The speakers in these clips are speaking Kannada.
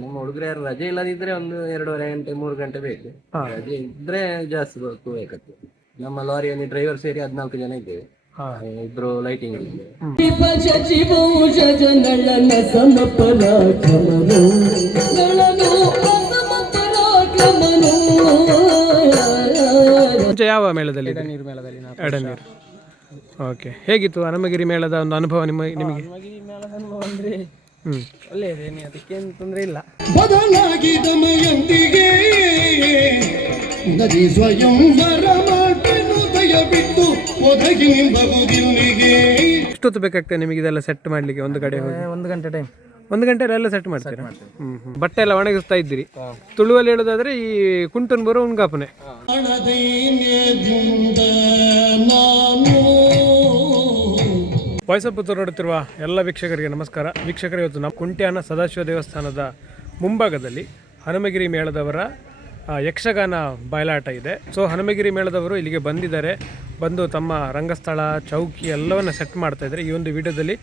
ನಮ್ಮ ಹುಡುಗರು ಯಾರು ರಜೆ ಇಲ್ಲದಿದ್ರೆ ಒಂದು 2.5 ಗಂಟೆ 3 ಗಂಟೆ ಬೇಕು. ರಜೆ ಇದ್ರೆ ಜಾಸ್ತಿ ಬೇಕತ್ತು. ನಮ್ಮ ಲಾರಿಯಲ್ಲಿ ಡ್ರೈವರ್ ಸೇರಿ 14 ಜನ ಇದ್ದೇವೆ. ಇಬ್ರು ಲೈಟಿಂಗ್ ಯಾವ ಮೇಳದಲ್ಲಿ? ಎಡನೀರು. ಓಕೆ, ಹೇಗಿತ್ತು ಹನುಮಗಿರಿ ಮೇಳದ ಒಂದು ಅನುಭವ ನಿಮಗೆ? ಒಳ್ಳೆಯದೇನೆ, ಅದಕ್ಕೇನು ತೊಂದರೆ ಇಲ್ಲ. ಬದಲಾಗಿ ದಮಯಂತಿಗೆ ನದಿ ಸ್ವಯಂ ಬಿಟ್ಟು ಒದಗಿ ನಿಂಬುದಿಲ್ಲಿಗೆ. ಎಷ್ಟೊತ್ತು ಬೇಕಾಗ್ತದೆ ನಿಮಗೆ ಇದೆಲ್ಲ ಸೆಟ್ ಮಾಡ್ಲಿಕ್ಕೆ? ಒಂದು ಕಡೆ 1 ಗಂಟೆ ಟೈಮ್. 1 ಗಂಟೆ ಎಲ್ಲ ಸೆಟ್ ಮಾಡ್ತೀರಾ? ಬಟ್ಟೆ ಎಲ್ಲ ಒಣಗಿಸ್ತಾ ಇದ್ದೀರಿ. ತುಳುವಲ್ಲಿ ಹೇಳೋದಾದ್ರೆ ಈ ಕುಂಟನ್ ಬರೋ ಉಣ್ಗಾಪನೆ. ವಾಯ್ಸ್ ಆಫ್ ಪುತ್ತೂರು ನೋಡುತ್ತಿರುವ ಎಲ್ಲ ವೀಕ್ಷಕರಿಗೆ ನಮಸ್ಕಾರ. ವೀಕ್ಷಕರು, ಇವತ್ತು ನಮ್ಮ ಕುಂಟ್ಯಾನ ಸದಾಶಿವ ದೇವಸ್ಥಾನದ ಮುಂಭಾಗದಲ್ಲಿ ಹನುಮಗಿರಿ ಮೇಳದವರ ಯಕ್ಷಗಾನ ಬಯಲಾಟ ಇದೆ. ಸೊ ಹನುಮಗಿರಿ ಮೇಳದವರು ಇಲ್ಲಿಗೆ ಬಂದಿದ್ದಾರೆ. ಬಂದು ತಮ್ಮ ರಂಗಸ್ಥಳ, ಚೌಕಿ ಎಲ್ಲವನ್ನ ಸೆಟ್ ಮಾಡ್ತಾ ಇದ್ದಾರೆ. ಈ ಒಂದು ವಿಡಿಯೋದಲ್ಲಿ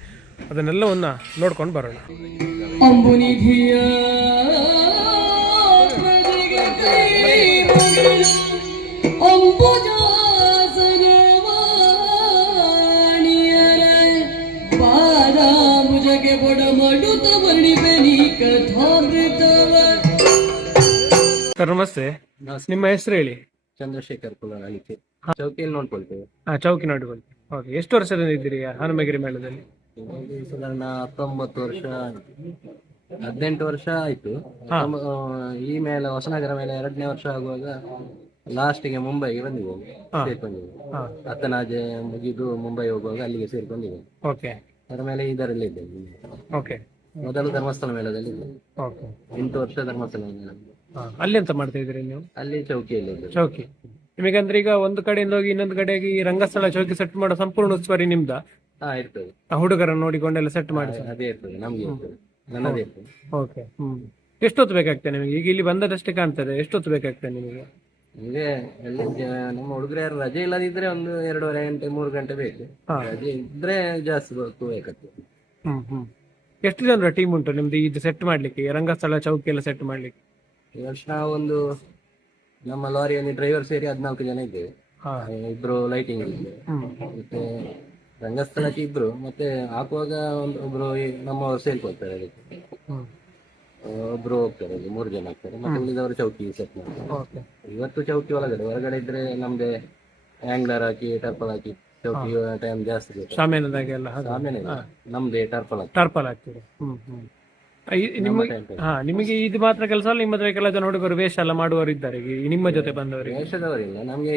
ಅದನ್ನೆಲ್ಲವನ್ನ ನೋಡ್ಕೊಂಡು ಬರೋಣ. ಸರ್ ನಮಸ್ತೆ, ನಿಮ್ಮ ಹೆಸರು ಹೇಳಿ. ಚಂದ್ರಶೇಖರ್ ಕುಲನಾಳಿಕೆ. ಚೌಕಿಯಲ್ಲಿ ನೋಡ್ಕೊಳ್ತೇವೆ. ಚೌಕಿ ನೋಡ್ಕೊಳ್ತೇವೆ. ಓಕೆ, ಎಷ್ಟು ವರ್ಷದಿಂದ ಇದ್ದೀರಿ ಹನುಮಗಿರಿ ಮೇಳದಲ್ಲಿ? ಸಾಧಾರಣ 19 ವರ್ಷ, 18 ವರ್ಷ ಆಯ್ತು. ಈ ಮೇಲೆ ಹೊಸನಗರ ಮೇಲೆ 2ನೇ ವರ್ಷ ಆಗುವಾಗ ಲಾಸ್ಟಿಗೆ ಮುಂಬೈಗೆ ಬಂದಿದ್ದೇವೆ, ಸೇರ್ಕೊಂಡಿದ್ದೇವೆ. ಅತ್ತನಾಜೆ ಮುಗಿದು ಮುಂಬೈ ಹೋಗುವಾಗ ಅಲ್ಲಿಗೆ ಸೇರ್ಕೊಂಡಿದ್ದೇವೆ. ಓಕೆ, ಅದರ ಮೇಲೆ ಇದರಲ್ಲಿ ಇದ್ದೇವೆ. ಓಕೆ, ಮೊದಲು ಧರ್ಮಸ್ಥಳ ಮೇಳದಲ್ಲಿ ಇದ್ದೇವೆ. ಓಕೆ, 8 ವರ್ಷ ಧರ್ಮಸ್ಥಳ ಮೇಳ. ಅಲ್ಲಿ ಎಂತ ಮಾಡ್ತಾ ಇದ್ದೀರಿ ನೀವು? ಅಲ್ಲಿ ಚೌಕಿಯಲ್ಲಿ ಇದ್ದೇವೆ. ಚೌಕಿ ನಿಮಗಂದ್ರೆ ಈಗ ಒಂದು ಕಡೆಯಿಂದ ಹೋಗಿ ಇನ್ನೊಂದು ಕಡೆಗೆ ಈ ರಂಗಸ್ಥಳ ಚೌಕಿ ಸೆಟ್ ಮಾಡೋ ಸಂಪೂರ್ಣ ಉಸ್ತುವಾರಿ ನಿಮ್ದ? ಇರ್ತದೆ. ಹುಡುಗರನ್ನು ನೋಡಿಕೊಂಡೆಲ್ಲ ಸೆಟ್ ಮಾಡಿ ಅದೇ ಇರ್ತದೆ, ನಮ್ಗೆ ಇರ್ತದೆ, ನನ್ನದೇ ಇರ್ತದೆ. ಓಕೆ. ಎಷ್ಟೊತ್ತು ಬೇಕಾಗ್ತದೆ ನಿಮಗೆ? ಈಗ ಇಲ್ಲಿ ಬಂದದಷ್ಟೇ ಕಾಣ್ತದೆ, ಎಷ್ಟೊತ್ತು ಬೇಕಾಗ್ತದೆ ನಿಮಗೆ? ನಿಮಗೆ ನಮ್ಮ ಹುಡುಗರು ಯಾರು ರಜೆ ಇಲ್ಲದಿದ್ರೆ ಒಂದು 2.5 ಗಂಟೆ 3 ಗಂಟೆ ಬೇಕು. ರಜೆ ಇದ್ರೆ ಜಾಸ್ತಿ ಬೇಕತ್ತು. ಎಷ್ಟು ಜನರ ಟೀಮ್ ಉಂಟು ನಿಮ್ದು ಇದು ಸೆಟ್ ಮಾಡ್ಲಿಕ್ಕೆ, ರಂಗಸ್ಥಳ ಚೌಕಿ ಎಲ್ಲ ಸೆಟ್ ಮಾಡ್ಲಿಕ್ಕೆ? ಈ ವರ್ಷ ಒಂದು ನಮ್ಮ ಲಾರಿಯಲ್ಲಿ ಡ್ರೈವರ್ ಸೇರಿ 14 ಜನ ಇದ್ದೇವೆ. ಇಬ್ರು ಲೈಟಿಂಗ್ ಇದ್ದೇವೆ, ಮತ್ತೆ ರಂಗಸ್ಥಳಕ್ಕೆ ಇಬ್ರು, ಮತ್ತೆ ಹಾಕುವಾಗ ಒಬ್ರು ನಮ್ಮವರು ಸೇರ್ಕೊಳ್ತಾರೆ. ಅದಕ್ಕೆ ಒಬ್ರು ಹೋಗ್ತಾರೆ, 3 ಜನ ಆಗ್ತಾರೆ. ಮತ್ತೆ ಉಳಿದವರು ಚೌಕಿ ಸೆಟ್ ಮಾಡ್ತಾರೆ. ಇವತ್ತು ಚೌಕಿ ಹೊರಗಡೆ ಇದ್ರೆ ನಮ್ದೆ ಆಂಗ್ಲರ್ ಹಾಕಿ ಟರ್ಪಲ್ ಹಾಕಿ ಚೌಕಿ ಟೈಮ್ ಜಾಸ್ತಿ ಬೇಕು. ಶಾಮಿಯಾನದಾಗೆಲ್ಲ ನಮ್ದೇ ಟರ್ಪಲ್ ಹಾಕ್ತೀರಿ. ನಿಮಗೆ ಇದು ಮಾತ್ರ ಕೆಲಸ ಅಲ್ಲ, ನಿಮ್ಮ ಕೆಲ ಜನ ಹುಡುಗರು ವೇಷ ಎಲ್ಲ ಮಾಡುವವರು ಇದ್ದಾರೆ ನಿಮ್ಮ ಜೊತೆ ಬಂದವರಿಗೆ? ವೇಷದವರಿಲ್ಲ, ನಮ್ಗೆ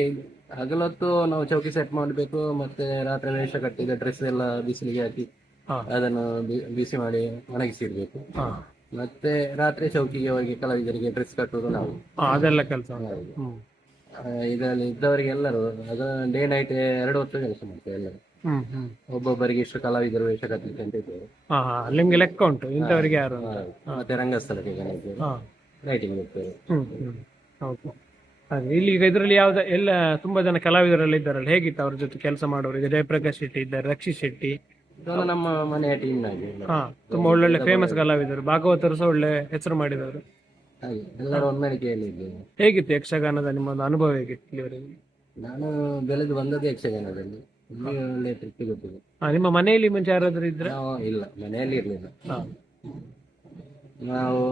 ಹಗಲೊತ್ತು ನಾವು ಚೌಕಿ ಸೆಟ್ ಮಾಡಬೇಕು. ಮತ್ತೆ ರಾತ್ರಿ ವೇಷ ಕಟ್ಟಿದ ಡ್ರೆಸ್ ಎಲ್ಲ ಬಿಸಿಲಿಗೆ ಹಾಕಿ ಅದನ್ನು ಬಿಸಿ ಮಾಡಿ ಒಣಗಿಸಿಡ್ಬೇಕು. ಮತ್ತೆ ರಾತ್ರಿ ಚೌಕಿಗೆ ಹೋಗಿ ಕಲಾವಿದರಿಗೆ ಡ್ರೆಸ್ ಕಟ್ಟುವುದು ನಾವು. ಅದೆಲ್ಲ ಕೆಲಸ ಇದರಲ್ಲಿ ಇದ್ದವರಿಗೆ ಎಲ್ಲರೂ ಅದು ಡೇ ನೈಟ್ 2 ಹೊತ್ತು ಕೆಲಸ ಮಾಡ್ತೇವೆ ಎಲ್ಲರೂ. ಒಬ್ಬೊಬ್ಬರಿಗೆ ಇಷ್ಟು ಕಲಾವಿದರು ವೇಷ ಕಟ್ಟಲಿಕ್ಕೆ ಅಂತ ಇದ್ದೇವೆ. ನಿಮ್ಗೆ ಲೆಕ್ಕ ಉಂಟು ಇಂಥವರಿಗೆ ಯಾರು? ಮತ್ತೆ ರಂಗಸ್ಥಳಕ್ಕೆ ಜನ ಇದ್ದೇವೆ, ಲೈಟಿಂಗ್ ಇರ್ತೇವೆ. ಇಲ್ಲಿ ಈಗ ಇದರಲ್ಲಿ ಯಾವ್ದು ಎಲ್ಲ ತುಂಬಾ ಜನ ಕಲಾವಿದರೆಲ್ಲ ಇದ್ದಾರಲ್ಲ, ಹೇಗಿತ್ತು ಅವ್ರ ಜೊತೆ ಕೆಲಸ ಮಾಡೋರು? ಈಗ ಜಯಪ್ರಕಾಶ್ ಶೆಟ್ಟಿ ಇದ್ದಾರೆ, ರಕ್ಷಿತ್ ಶೆಟ್ಟಿ, ನಮ್ಮ ಮನೆಯ ಟೀಮ್ ನಾಗಿ ತುಂಬಾ ಒಳ್ಳೊಳ್ಳೆ ಫೇಮಸ್ ಕಲಾವಿದರು, ಭಾಗವತರು ಸಹ ಒಳ್ಳೆ ಹೆಸರು ಮಾಡಿದವರು. ಹಾಗೆ ಎಲ್ಲರೂ ಹೊಂದಾಣಿಕೆಯಲ್ಲಿ ಇದ್ದೇವೆ. ಹೇಗಿತ್ತು ಯಕ್ಷಗಾನದ ನಿಮ್ಮೊಂದು ಅನುಭವ ಹೇಗಿತ್ತು ಇಲ್ಲಿವರೆಗೆ? ನಾನು ಬೆಳೆದು ಬಂದದ್ದು ಯಕ್ಷಗಾನದಲ್ಲಿ. ಒಳ್ಳೆ ಟ್ರಿಪ್ ಗೊತ್ತಿದೆ. ನಿಮ್ಮ ಮನೆಯಲ್ಲಿ ಮುಂಚೆ ಯಾರಾದ್ರೂ ಇದ್ರೆ? ಇಲ್ಲ, ಮನೆಯಲ್ಲಿ ಇರ್ಲಿಲ್ಲ. ನಾವು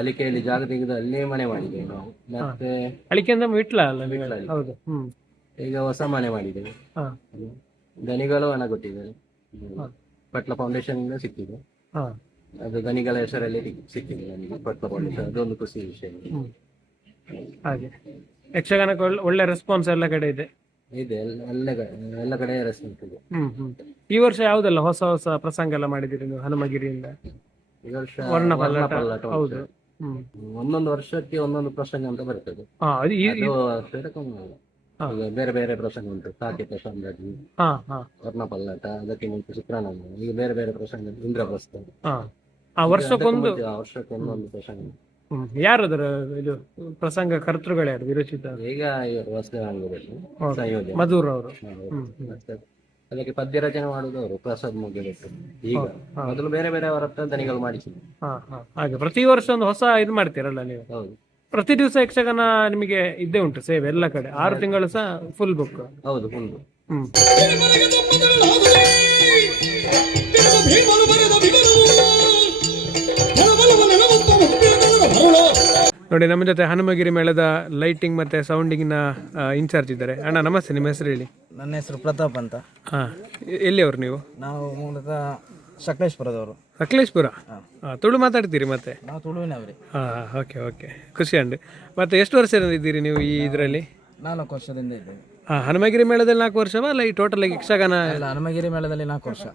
ಅಲಿಕೆಯಲ್ಲಿ ಜಾಗ ತೆಗೆದು ಅಲ್ಲೇ ಮನೆ ಮಾಡಿದ್ದೇವೆ ನಾವು. ಮತ್ತೆ ಅಳಿಕೆ ಅಂದ್ರೆ ವಿಟ್ಲ ಅಲ್ಲ? ಹೌದು. ಈಗ ಹೊಸ ಮನೆ ಮಾಡಿದ್ದೇವೆ. ದನಿಗಳು ಹಣ ಕೊಟ್ಟಿದ್ದಾರೆ, ಪಟ್ಲ ಫೌಂಡೇಶನ್ ಇಂದ ಸಿಕ್ಕಿದೆ. ಅದು ದನಿಗಳ ಹೆಸರಲ್ಲಿ ಸಿಕ್ಕಿದೆ ನನಗೆ ಪಟ್ಲ ಫೌಂಡೇಶನ್. ಅದೊಂದು ಖುಷಿ ವಿಷಯ. ಹಾಗೆ ಯಕ್ಷಗಾನಕ್ಕೆ ಒಳ್ಳೆ ರೆಸ್ಪಾನ್ಸ್ ಎಲ್ಲ ಕಡೆ ಇದೆ. ಎಲ್ಲ ಕಡೆ ರೆಸ್ಪಾನ್ಸ್ ಇದೆ. ಈ ವರ್ಷ ಯಾವ್ದೆಲ್ಲ ಹೊಸ ಹೊಸ ಪ್ರಸಂಗ ಎಲ್ಲ ಮಾಡಿದಿರಿ ನೀವು ಹನುಮಗಿರಿಯಿಂದ? ಈ ವರ್ಷ ವರ್ಣಪಲ್ಲಟ. ಹೌದು. ಒಂದೊಂದು ವರ್ಷಕ್ಕೆ ಒಂದೊಂದು ಪ್ರಸಂಗ ಅಂತ ಬರ್ತದೆ. ಬೇರೆ ಬೇರೆ ಪ್ರಸಂಗ ಉಂಟು. ಸಾಕೇತ ಸಾಮ್ರಾಜ್ಞಿ, ವರ್ಣಪಲ್ಲಟ, ಅದಕ್ಕೆ ಮುಂಚೆ ಚಿತ್ರಾನಂದ, ಈಗ ಬೇರೆ ಬೇರೆ ಪ್ರಸಂಗ. ಇಂದ್ರಪ್ರಸ್ಥ, ವರ್ಷಕ್ಕೊಂದೊಂದು ಪ್ರಸಂಗ. ಯಾರದರ ಇದು ಪ್ರಸಂಗ ಕರ್ತೃಗಳು ಯಾರು ವಿರಚಿತ? ಈಗ ಇವರು ಹೊಸದಾಗಿರೋದು ಸಂಯೋಜನೆ ಮಧುರ್ ಅವರು. ಮತ್ತೆ ಅದಕ್ಕೆ ಪದ್ಯ ರಚನೆ ಮಾಡುವುದು ಅವರು ಪ್ರಸಾದ್ ಮುಗಿಬೇಕು. ಈಗ ಮೊದಲು ಬೇರೆ ಬೇರೆ ಅವರ ಹತ್ರ ದನಿಗಳು ಮಾಡಿಸಿದ್ರು. ಹಾಗೆ ಪ್ರತಿ ವರ್ಷ ಒಂದು ಹೊಸ ಇದು ಮಾಡ್ತೀರಲ್ಲ ನೀವು? ಹೌದು ಪ್ರತಿ ದಿವಸ ಯಕ್ಷಗಾನ ನಿಮಗೆ ಇದ್ದೇ ಉಂಟು ಸೇವೆ ಎಲ್ಲ ಕಡೆ? 6 ತಿಂಗಳು ಸಹ ಫುಲ್ ಬುಕ್? ಹೌದು ಫುಲ್. ನೋಡಿ, ನಮ್ಮ ಜೊತೆ ಹನುಮಗಿರಿ ಮೇಳದ ಲೈಟಿಂಗ್ ಮತ್ತೆ ಸೌಂಡಿಂಗಿನ ಇನ್ಚಾರ್ಜ್ ಇದ್ದಾರೆ. ಅಣ್ಣ ನಮಸ್ತೆ, ನಿಮ್ಮ ಹೆಸರು ಹೇಳಿ. ನನ್ನ ಹೆಸರು ಪ್ರತಾಪ್ ಅಂತ. ಎಲ್ಲಿಯವರು ನೀವು? ನಾವು ಮೂಲತಃ ಸಕಲೇಶ್ಪುರದವರು. ಸಕಲೇಶ್ಪುರ? ತುಳು ಮಾತಾಡ್ತೀರಿ ಮತ್ತೆ? ನಾವು ತುಳುವಿನವ್ರಿ. ಓಕೆ ಓಕೆ, ಖುಷಿ ಅಂಡು. ಮತ್ತೆ ಎಷ್ಟು ವರ್ಷದಿಂದ ಇದ್ದೀರಿ ನೀವು ಈ ಇದರಲ್ಲಿ? 4 ವರ್ಷದಿಂದ ಇದ್ದೇವೆ. ಹನುಮಗಿರಿ ಮೇಳದಲ್ಲಿ 4 ವರ್ಷವಾ ಅಲ್ಲ ಈ ಟೋಟಲ್ ಆಗಿ ಯಕ್ಷಗಾನ? ಅಲ್ಲ, ಹನುಮಗಿರಿ ಮೇಳದಲ್ಲಿ 4 ವರ್ಷ.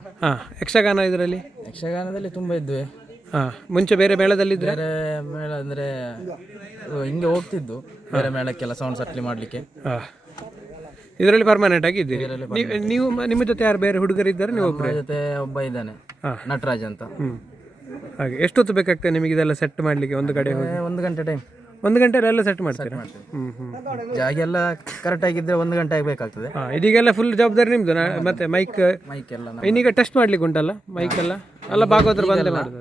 ಯಕ್ಷಗಾನ ಇದರಲ್ಲಿ? ಯಕ್ಷಗಾನದಲ್ಲಿ ತುಂಬ ಇದ್ವಿ. ಮುಂಚೆ ಬೇರೆ ಮೇಳದಲ್ಲಿ ಇದ್ರೆ? ಬೇರೆ ಮೇಳ ಅಂದರೆ ಹಿಂಗೆ ಹೋಗ್ತಿದ್ದು ಬೇರೆ ಮೇಳಕ್ಕೆಲ್ಲ ಸೌಂಡ್ ಸಟ್ಲಿ ಮಾಡಲಿಕ್ಕೆ. ಇದರಲ್ಲಿ ಪರ್ಮನೆಂಟ್ ಆಗಿ ಇದ್ದೀರಿ ನೀವು? ನಿಮ್ಮ ಜೊತೆ ಯಾರು ಬೇರೆ ಹುಡುಗರಿದ್ದಾರೆ? ನೀವು ನಮ್ಮ ಜೊತೆ ಒಬ್ಬ ಇದ್ದಾನೆ, ನಟರಾಜ್ ಅಂತ. ಹಾಗೆ ಎಷ್ಟೊತ್ತು ಬೇಕಾಗ್ತದೆ ನಿಮಗೆ ಇದೆಲ್ಲ ಸೆಟ್ ಮಾಡಲಿಕ್ಕೆ? ಒಂದು ಕಡೆ 1 ಗಂಟೆ ಟೈಮ್. 1 ಗಂಟೆಯಲ್ಲಿ ಎಲ್ಲ ಸೆಟ್ ಮಾಡ್ತೀರಾ? ಜಾಗ ಎಲ್ಲ ಕರೆಕ್ಟ್ ಆಗಿದ್ರೆ 1 ಗಂಟೆ ಆಗಬೇಕಾಗ್ತದೆ. ಇದೀಗೆಲ್ಲ ಫುಲ್ ಜವಾಬ್ದಾರಿ ನಿಮ್ದು? ಮತ್ತೆ ಮೈಕ್ ಎಲ್ಲ ಇನ್ನೀಗ ಟೆಸ್ಟ್ ಮಾಡ್ಲಿಕ್ಕೆ ಉಂಟಲ್ಲ ಮೈಕ್ ಎಲ್ಲ? ಅಲ್ಲ ಭಾಗವತರ ಬಂದೇ ಮಾಡೋದು?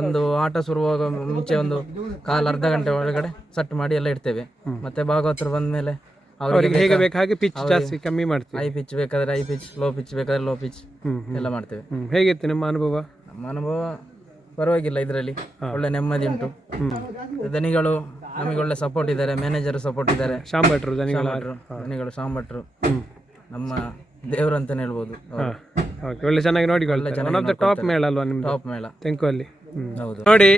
ಒಂದು ಆಟ ಶುರುವಾಗ ಮುಂಚೆ ಒಂದು ಅರ್ಧ ಗಂಟೆ ಒಳಗಡೆ ಸೆಟ್ ಮಾಡಿ ಎಲ್ಲ ಇಡ್ತೇವೆ. ಮತ್ತೆ ಭಾಗವತರು ಬಂದ್ಮೇಲೆ ಅವ್ರಿಗೆ ಹೇಗೆ ಬೇಕು ಹಾಗೆ ಪಿಚ್ ಜಾಸ್ತಿ ಕಮ್ಮಿ ಮಾಡ್ತೀವಿ. ಹೈ ಪಿಚ್ ಬೇಕಾದ್ರೆ ಹೈ ಪಿಚ್, ಲೋ ಪಿಚ್ ಬೇಕಾದ್ರೆ ಲೋ ಪಿಚ್ ಎಲ್ಲ ಮಾಡ್ತೇವೆ. ಹೇಗಿತ್ತು ನಿಮ್ಮ ಅನುಭವ? ನಮ್ಮ ಅನುಭವ ಪರವಾಗಿಲ್ಲ, ಇದರಲ್ಲಿ ಒಳ್ಳೆ ನೆಮ್ಮದಿ ಉಂಟು. ದನಿಗಳು ನಮಗೆ ಒಳ್ಳೆ ಸಪೋರ್ಟ್ ಇದ್ದಾರೆ, ಮ್ಯಾನೇಜರ್ ಸಪೋರ್ಟ್ ಇದ್ದಾರೆ. ಶಾಂಭಟ್ರು ದನಿಗಳು ಶಾಂಭಟ್ರು ನಮ್ಮ ದೇವರು ಅಂತಾನೆ ಹೇಳ್ಬೋದು. ಒಳ್ಳೆ ಚೆನ್ನಾಗಿ ನೋಡಿಕೊಳ್ಳಿ. ಟಾಪ್ ಮೇಳ ಅಲ್ವಾ ನಿಮ್ದು? ಟಾಪ್ ಮೇಳ ತೆಂಕುವಲ್ಲಿ. ಹೌದು. ನೋಡಿ,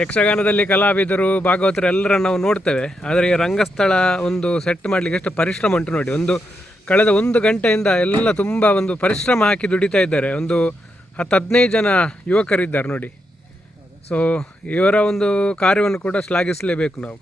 ಯಕ್ಷಗಾನದಲ್ಲಿ ಕಲಾವಿದರು ಭಾಗವತರು ಎಲ್ಲರನ್ನ ನಾವು ನೋಡ್ತೇವೆ. ಆದರೆ ಈ ರಂಗಸ್ಥಳ ಒಂದು ಸೆಟ್ ಮಾಡಲಿಕ್ಕೆ ಎಷ್ಟು ಪರಿಶ್ರಮ ಉಂಟು ನೋಡಿ. ಕಳೆದ 1 ಗಂಟೆಯಿಂದ ಎಲ್ಲ ತುಂಬ ಒಂದು ಪರಿಶ್ರಮ ಹಾಕಿ ದುಡಿತಾ ಇದ್ದಾರೆ. ಒಂದು 10-15 ಜನ ಯುವಕರಿದ್ದಾರೆ ನೋಡಿ. ಸೊ ಇವರ ಒಂದು ಕಾರ್ಯವನ್ನು ಕೂಡ ಶ್ಲಾಘಿಸಲೇಬೇಕು ನಾವು.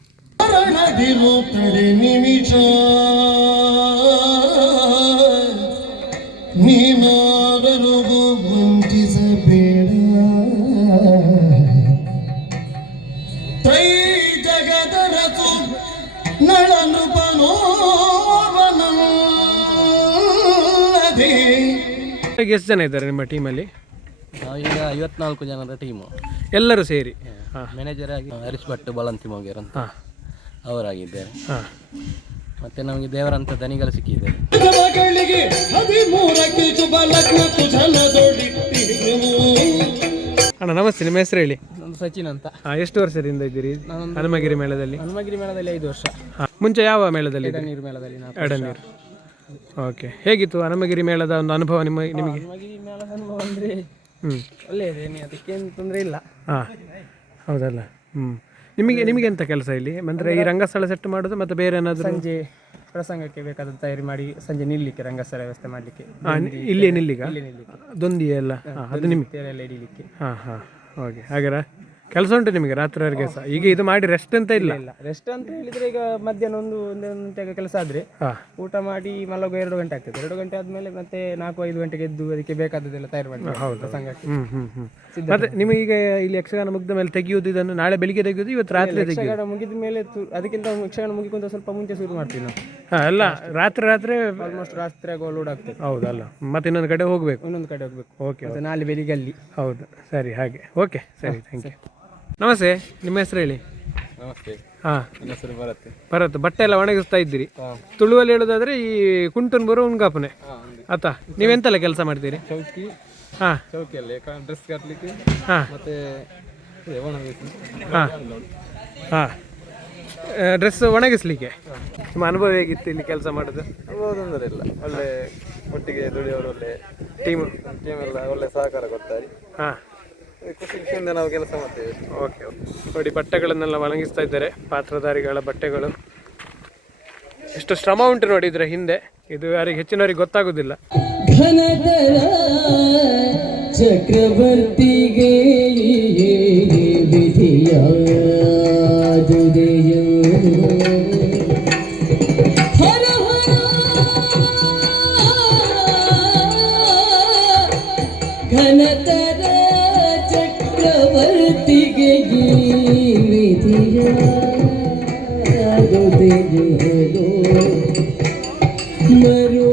ಎಷ್ಟು ಜನ ಇದ್ದಾರೆ ನಿಮ್ಮ ಟೀಮಲ್ಲಿ? ನಾವೀಗ 54 ಜನದ ಟೀಮು, ಎಲ್ಲರೂ ಸೇರಿ. ಮ್ಯಾನೇಜರ್ ಆಗಿ ಹರೀಶ್ ಭಟ್, ಬಲಂತಿ ಮೊಗೇರ್ ಅಂತ ಅವರಾಗಿದ್ದಾರೆ. ಮತ್ತೆ ನಮಗೆ ದೇವರಂತ ದನಿಗಳು ಸಿಕ್ಕಿದ್ದಾರೆ. ಅಣ್ಣ ನಮಸ್ತೆ, ನಿಮ್ಮ ಹೆಸರು ಹೇಳಿ. ನಾನು ಸಚಿನ್ ಅಂತ. ಎಷ್ಟು ವರ್ಷದಿಂದ ಇದ್ದೀರಿ ಹನುಮಗಿರಿ ಮೇಳದಲ್ಲಿ? ಹನುಮಗಿರಿ ಮೇಳದಲ್ಲಿ 5 ವರ್ಷ. ಮುಂಚೆ ಯಾವ ಮೇಳದಲ್ಲಿ? ಎಡನೀರು ಮೇಳದಲ್ಲಿ. ಎಡನೀರು. ಓಕೆ, ಹೇಗಿತ್ತು ಹನುಮಗಿರಿ ಮೇಳದ ಒಂದು ಅನುಭವ ನಿಮಗೆ? ಹನುಮಗಿರಿ ಮೇಳದ ಅನುಭವ ಅಂದರೆ ಒಳ್ಳೆಯದೇನೆ, ಅದಕ್ಕೇನು ತೊಂದರೆ ಇಲ್ಲ. ಹೌದಲ್ಲ. ನಿಮಗೆ ಎಂತ ಕೆಲಸ ಇಲ್ಲಿ? ಅಂದರೆ ಈ ರಂಗಸ್ಥಳ ಸೆಟ್ ಮಾಡೋದು ಮತ್ತು ಬೇರೆ ಏನಾದರೂ? ಸಂಜೆ ಪ್ರಸಂಗಕ್ಕೆ ಬೇಕಾದ ತಯಾರಿ ಮಾಡಿ ಸಂಜೆ ನಿಲ್ಲಲಿಕ್ಕೆ, ರಂಗಸ್ಥಳ ವ್ಯವಸ್ಥೆ ಮಾಡಲಿಕ್ಕೆ. ಇಲ್ಲಿ ನಿಲ್ಲಿಗ ದೊಂದಿ ಎಲ್ಲ ಅದು ನಿಮಗೆ ಎಲ್ಲ ಹಿಡಿಲಿಕ್ಕೆ. ಓಕೆ, ಹಾಗಾರ ಕೆಲಸ ಉಂಟು ನಿಮಗೆ ರಾತ್ರಿವರೆಗೆ ಸಹ? ಈಗ ಇದು ಮಾಡಿ ರೆಸ್ಟ್ ಅಂತ ಇಲ್ಲ? ರೆಸ್ಟ್ ಅಂತ ಹೇಳಿದ್ರೆ ಈಗ ಮಧ್ಯಾಹ್ನ ಒಂದು ಗಂಟೆಗೆ ಕೆಲಸ ಆದರೆ ಊಟ ಮಾಡಿ ಮಲಗುವ 2 ಗಂಟೆ ಆಗ್ತದೆ. 2 ಗಂಟೆ ಆದಮೇಲೆ ಮತ್ತೆ 4-5 ಗಂಟೆಗೆ ಎದ್ದು ಅದಕ್ಕೆ ಬೇಕಾದದೆಲ್ಲ ತಯಾರು ಮಾಡಿ ಪ್ರಸಂಗಕ್ಕೆ. ಮತ್ತೆ ನಿಮಗೆ ಈಗ ಇಲ್ಲಿ ಯಕ್ಷಗಾನ ಮುಗಿದ ಮೇಲೆ ತೆಗೆಯುವುದು, ಇದನ್ನು ನಾಳೆ ಬೆಳಿಗ್ಗೆ ತೆಗೆಯುವುದು, ಇವತ್ತು ರಾತ್ರಿ ತೆಗೆಯುವುದು? ಯಕ್ಷಗಾನ ಮುಗಿದ ಮೇಲೆ ಅದಕ್ಕಿಂತ ಯಕ್ಷಗಾನ ಮುಗಿಕೊಂತ ಸ್ವಲ್ಪ ಮುಂಚೆ ಶುರು ಮಾಡ್ತೀವಿ ನಾವು. ಎಲ್ಲ ರಾತ್ರಿ ಆಲ್ಮೋಸ್ಟ್ ರಾತ್ರಿ ಆಗೋ ಲೋಡ್ ಆಗ್ತದೆ. ಹೌದಲ್ಲ, ಮತ್ತೆ ಇನ್ನೊಂದು ಕಡೆ ಹೋಗಬೇಕು. ಓಕೆ, ಮತ್ತೆ ನಾಳೆ ಬೆಳಿಗ್ಗೆ ಅಲ್ಲಿ. ಹೌದು, ಸರಿ, ಹಾಗೆ. ಓಕೆ, ಸರಿ, ಥ್ಯಾಂಕ್ ಯು. ನಮಸ್ತೆ, ನಿಮ್ಮ ಹೆಸರು ಹೇಳಿ. ನಮಸ್ತೆ, ನನ್ನ ಹೆಸರು ಭರತ್. ಬಟ್ಟೆ ಎಲ್ಲ ಒಣಗಿಸ್ತಾ ಇದ್ದೀರಿ. ತುಳುವಲ್ಲಿ ಹೇಳೋದಾದ್ರೆ ಈ ಕುಂಟನ್ ಬರೋ ಉಣ್ಗಾಪನೆ ಆತ ನೀವೆಂತೆಲ್ಲ ಕೆಲಸ ಮಾಡ್ತೀರಿ? ಚೌಕಿ, ಚೌಕಿಯಲ್ಲಿ ಡ್ರೆಸ್ ಕಟ್ಲಿಕ್ಕೆ ಮತ್ತೆ ಡ್ರೆಸ್ ಒಣಗಿಸ್ಲಿಕ್ಕೆ. ನಿಮ್ಮ ಅನುಭವ ಹೇಗಿತ್ತು ಇಲ್ಲಿ ಕೆಲಸ ಮಾಡೋದು? ಅನುಭವ ತೊಂದರೆ ಇಲ್ಲ, ಒಳ್ಳೆ ಒಟ್ಟಿಗೆ ದುಡಿಯೋರು, ಒಳ್ಳೆ ಟೀಮ್ ಎಲ್ಲ ಒಳ್ಳೆ ಸಹಕಾರ ಕೊಡ್ತಾರೆ. ಖುಷಿಯಿಂದ ನಾವು ಕೆಲಸ ಮಾಡ್ತೇವೆ. ಓಕೆ, ನೋಡಿ ಬಟ್ಟೆಗಳನ್ನೆಲ್ಲ ಒಣಗಿಸ್ತಾ ಇದ್ದಾರೆ, ಪಾತ್ರಧಾರಿಗಳ ಬಟ್ಟೆಗಳು. ಎಷ್ಟು ಶ್ರಮ ಉಂಟು ನೋಡಿ ಇದರ ಹಿಂದೆ. ಇದು ಯಾರಿಗೆ ಹೆಚ್ಚಿನವರಿಗೆ ಗೊತ್ತಾಗೋದಿಲ್ಲ. ಚಕ್ರವರ್ತಿಗೆ ಘನತರ ಚಕ್ರವರ್ತಿಗೆ ಮರು